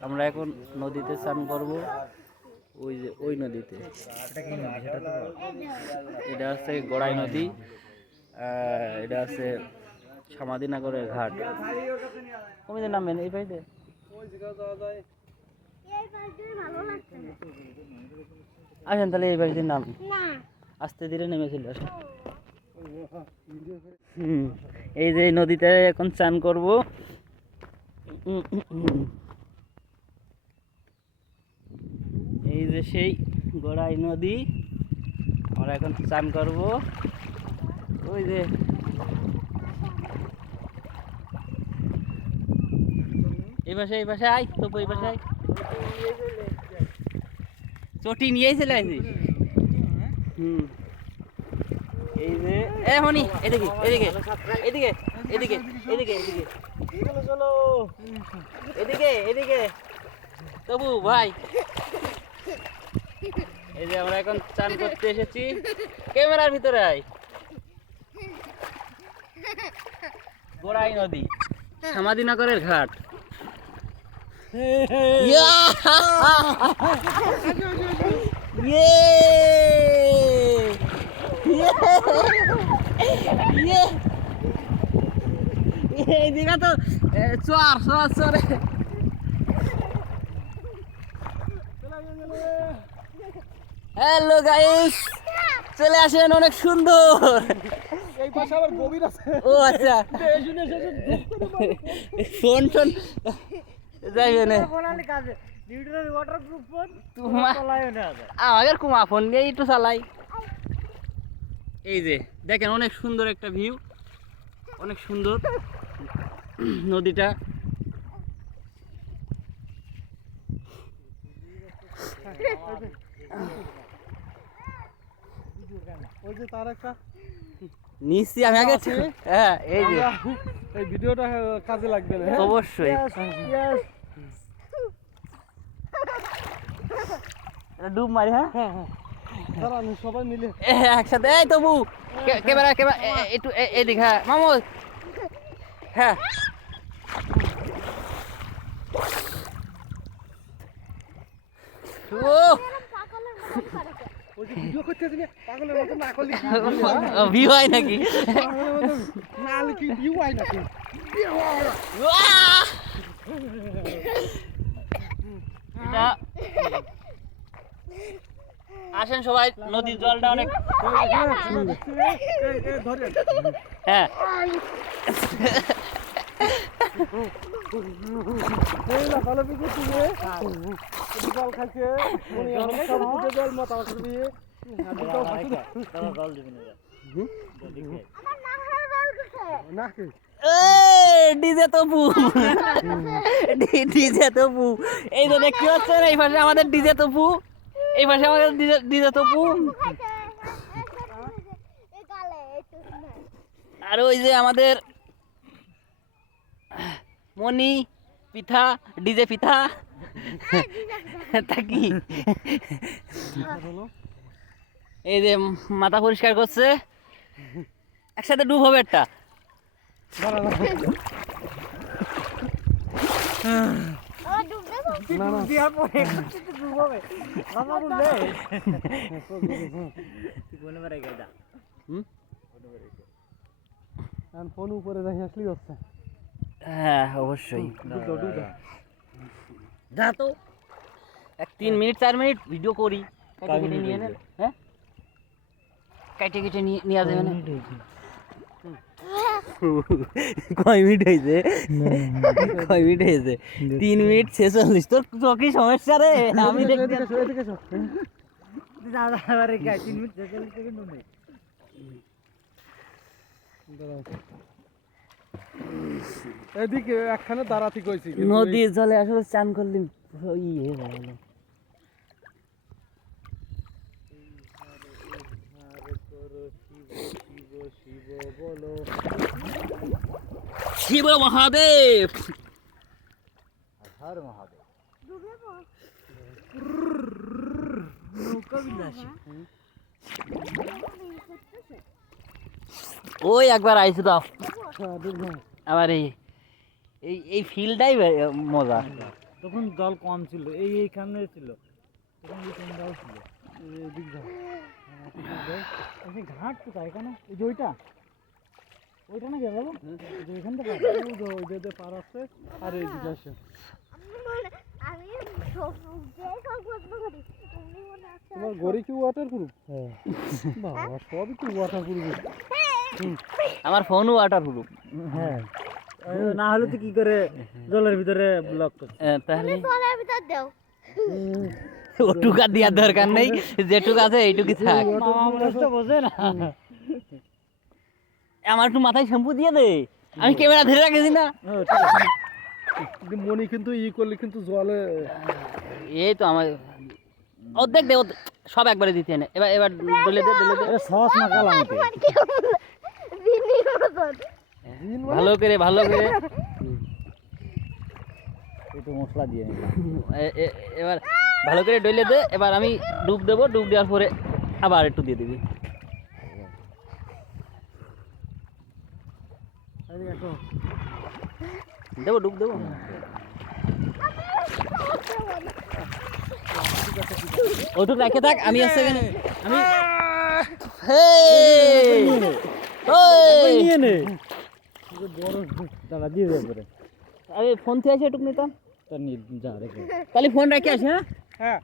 আমরা এখন নদীতে স্নান করব। ওই যে, ওই নদীতে। এটা হচ্ছে গড়াই নদী। এটা আছে সমাধিনগরের ঘাট। কমিতে নামবেন এই পাইতে আসেন তাহলে এই বাড়িতে নাম। আস্তে ধীরে নেমেছিল এই যে নদীতে এখন চান করব। এই যে সেই গড়াই নদী। আমরা এখন চান করব। ওই যে। এই পাশে এই পাশে তো এই পাশে চটি নিয়েই চলে এই যে, এ এদিকে। এদিকে এদিকে। তবু, ভাই। এই যে আমরা এখন চান করতে এসেছি ক্যামেরার ভিতরে আয় গোড়াই নদী সমাধিনগরের ঘাট ইয়া! ইয়ে! ইয়ে! এই দিঘা তো এ, চর চর চরে হ্যালো গাইস চলে আসেন অনেক সুন্দর। এই পাশে আবার গভীর আছে। ও আচ্ছা। ফোন টোন যাইবে না। আমাদের কুমা ফোন দিয়ে একটু চালাই। এই যে দেখেন অনেক সুন্দর একটা ভিউ। অনেক সুন্দর নদীটা। ওই যে তার একটা নিশ্চয়ই আমি আগে। হ্যাঁ এই যে। এই ভিডিওটা কাজে লাগবে না হ্যাঁ? অবশ্যই। এটা ডুব মারি হ্যাঁ? হ্যাঁ হ্যাঁ। সবাই মিলে একসাথে। এই তবু। ক্যামেরা ক্যামেরা একটু এদিক হ্যাঁ। মামুদ হ্যাঁ। ও! ভিডিও করতে পাগলের মতো না করলে ভিউ হয় নাকি? না কি ভিউ হয় নাকি? আসেন সবাই নদীর জলটা অনেক হ্যাঁ। ভালো পিকে তুলে জল খাইছে জল মাথা করবি ডিজে তপু ডিজে তপু এই তো দেখতে পাচ্ছেন এই পাশে আমাদের ডিজে তপু এই পাশে আমাদের ডিজে তপু আর ওই যে আমাদের মনি পিঠা ডিজে পিঠা। তা কি এই যে মাথা পরিষ্কার করছে। একসাথে ডুব হবে একটা। ফোন উপরে দেখে আসলেই হচ্ছে। হ্যাঁ অবশ্যই। যা তো। এক তিন মিনিট চার মিনিট ভিডিও করি। কাটে কেটে নিয়ে নেন হ্যাঁ? কাটে কেটে নিয়ে নিয়ে যাবে না। কয় মিনিট হয়েছে? কয় মিনিট হয়েছে? তিন মিনিট ছেচল্লিশ। তোর তো কি সমস্যা রে? আমি দেখতে এসো, এদিকে এসো, এদিকে এসো। দাঁড়াও। এদিকে একখানে দাঁড়াতে কইছি নদীর জলে আসলে চান করলে ইয়ে হয়ে গেল। শিব মহাদেব! ওই একবার আইসি তো হ্যাঁ, দাও। আবার এই এই এই ফিলটাই মজা। তখন জল কম ছিল এই এইখানে ছিল। তখন এই কোনটাও ছিল। এদিক যাও ঘাট কোথায় এখানে এই যে ওইটা। ওইটা না গেল এখান থেকে ওই যে ওই যে পার আছে আর এই দিকে আসে। আমি সব যে সব প্রশ্ন তুমি তোমার ঘরে কি ওয়াটার প্রুফ হ্যাঁ। বাবা সবই তো ওয়াটার প্রুফ আমার ফোনও ওয়াটার প্রুফ হ্যাঁ না হলে তো কি করে জলের ভিতরে ব্লক করছে? তাহলে? জলের ভিতর দাও। ওটুকা দেওয়ার দরকার নেই যেটুক আছে এইটুকুই থাক। বোঝে না। আমার একটু মাথায় শ্যাম্পু দিয়ে দে। আমি ক্যামেরা ধরে রাখেছি না। মনি কিন্তু ই করলে কিন্তু জলে এই তো আমার অর্ধেক দে সব একবারে দিতে এনে এবার এবার দলে দে দলে দে। সস না কালাম ভালো করে ভালো করে। একটু মশলা দিয়ে এবার ভালো করে ডলে দে এবার আমি ডুব দেবো ডুব দেওয়ার পরে আবার একটু দিয়ে দিবি। দেবো ডুব দেবো? ওটুক রেখে থাক আমি আসছে এখানে আমি হেই! ওই! নিয়ে নে বড় দাদা দিয়ে দেবে পরে আরে ফোন থেকে আসে এটুক নিতাম তার নিয়ে যা রেখে তাহলে ফোন রেখে আসি হ্যাঁ হ্যাঁ